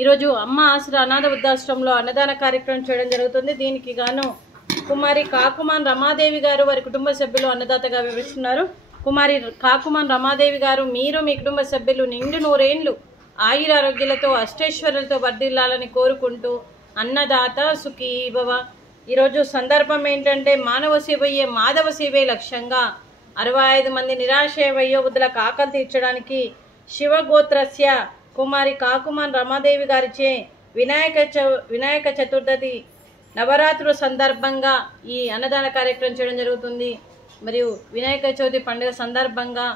ఈరోజు అమ్మ ఆసరా అనాథ వృద్ధాశ్రమంలో అన్నదాన కార్యక్రమం చేయడం జరుగుతుంది. దీనికి గాను కుమారి కాకుమాన్ రమాదేవి గారు వారి కుటుంబ సభ్యులు అన్నదాతగా వివరిస్తున్నారు. కుమారి కాకుమాన్ రమాదేవి గారు, మీరు మీ కుటుంబ సభ్యులు నిండు నూరేండ్లు ఆయురారోగ్యాలతో అష్టైశ్వర్యాలతో వర్ధిల్లాలని కోరుకుంటూ అన్నదాత సుఖీ భవ. ఈరోజు సందర్భం ఏంటంటే మానవ సేవయే మాధవ సేవే లక్ష్యంగా 65 మంది నిరాశ్రయ వయోవృద్ధులకు ఆకలి తీర్చడానికి శివగోత్రస్య కుమారి కాకుమాన్ రమాదేవి గారిచే వినాయక చతుర్థి నవరాత్రుల సందర్భంగా ఈ అన్నదాన కార్యక్రమం చేయడం జరుగుతుంది. మరియు వినాయక చవితి పండుగ సందర్భంగా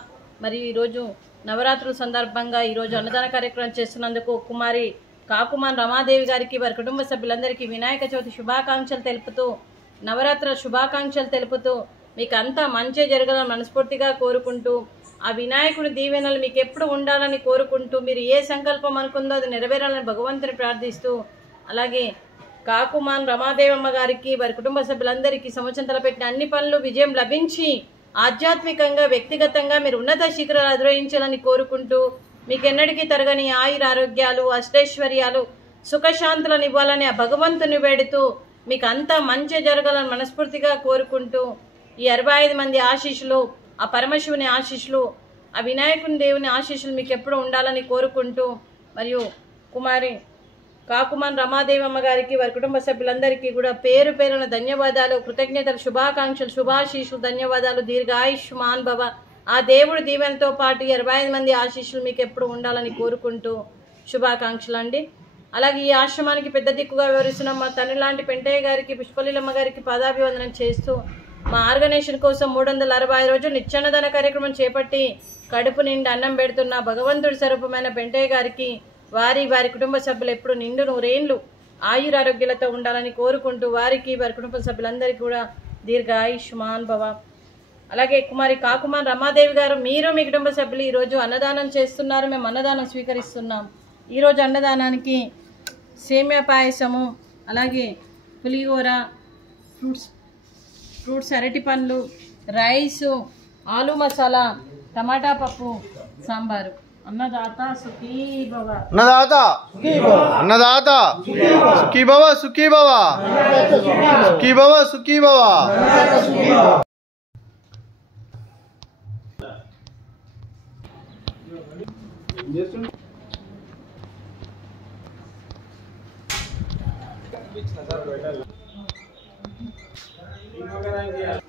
మరియు ఈరోజు నవరాత్రుల సందర్భంగా ఈరోజు అన్నదాన కార్యక్రమం చేస్తున్నందుకు కుమారి కాకుమాన్ రమాదేవి గారికి వారి కుటుంబ సభ్యులందరికీ వినాయక చవితి శుభాకాంక్షలు తెలుపుతూ నవరాత్రుల శుభాకాంక్షలు తెలుపుతూ మీకు అంతా మంచి జరగాలని మనస్ఫూర్తిగా కోరుకుంటూ ఆ వినాయకుడి దీవెనలు మీకు ఎప్పుడు ఉండాలని కోరుకుంటూ మీరు ఏ సంకల్పం అనుకుందో అది నెరవేరాలని భగవంతుని ప్రార్థిస్తూ అలాగే కాకుమాన్ రమాదేవమ్మ గారికి వారి కుటుంబ సభ్యులందరికీ సంవత్సరం తలపెట్టిన అన్ని పనులు విజయం లభించి ఆధ్యాత్మికంగా వ్యక్తిగతంగా మీరు ఉన్నత శిఖరాలు అధిరోహించాలని కోరుకుంటూ మీకు ఎన్నటికీ తరగని ఆయుర ఆరోగ్యాలు అష్టైశ్వర్యాలు సుఖశాంతులను ఇవ్వాలని ఆ భగవంతుని వేడుతూ మీకు అంతా మంచి జరగాలని మనస్ఫూర్తిగా కోరుకుంటూ ఈ 65 మంది ఆశీస్సులు ఆ పరమశివుని ఆశీస్సులు ఆ వినాయకుని దేవుని ఆశీస్సులు మీకు ఎప్పుడు ఉండాలని కోరుకుంటూ మరియు కుమారి కాకుమాన్ రమాదేవమ్మ గారికి వారి కుటుంబ సభ్యులందరికీ కూడా పేరు పేరున ధన్యవాదాలు, కృతజ్ఞతలు, శుభాకాంక్షలు, శుభాశీస్సులు, ధన్యవాదాలు. దీర్ఘాయుష్మాన్ భవ. ఆ దేవుడి దీవెనతో పాటు 65 మంది ఆశీస్సులు మీకు ఎప్పుడు ఉండాలని కోరుకుంటూ శుభాకాంక్షలు అండి. అలాగే ఈ ఆశ్రమానికి పెద్ద దిక్కుగా వివరిస్తున్న మా తండ్రి లాంటి పెంటయ్య గారికి, పుష్పలీలమ్మ గారికి పాదాభివందనం చేస్తూ మా ఆర్గనైజేషన్ కోసం 365 రోజులు నిత్యాన్నదాన కార్యక్రమం చేపట్టి కడుపు నిండి అన్నం పెడుతున్న భగవంతుడి స్వరూపమైన పెంటయ్య గారికి వారి కుటుంబ సభ్యులు ఎప్పుడు నిండు నూరేండ్లు ఆయురారోగ్యాలతో ఉండాలని కోరుకుంటూ వారికి వారి కుటుంబ సభ్యులందరికీ కూడా దీర్ఘాయుష్మాన్ భవ. అలాగే కుమారి కాకుమాన్ రమాదేవి గారు, మీరు మీ కుటుంబ సభ్యులు ఈరోజు అన్నదానం చేస్తున్నారు. మేము అన్నదానం స్వీకరిస్తున్నాం. ఈరోజు అన్నదానానికి సేమియా పాయసము, అలాగే పులిహోర, ఫ్రూట్స్ అరటి పండ్లు, రైసు, ఆలు మసాలా, టమాటా పప్పు, సాంబారు. అన్నదాత సుఖీ భవ. అన్నదాత అన్నదాత సుఖీ భవ సుఖీ భవ సుఖీ భవ సుఖీ భవ. Terima kasih.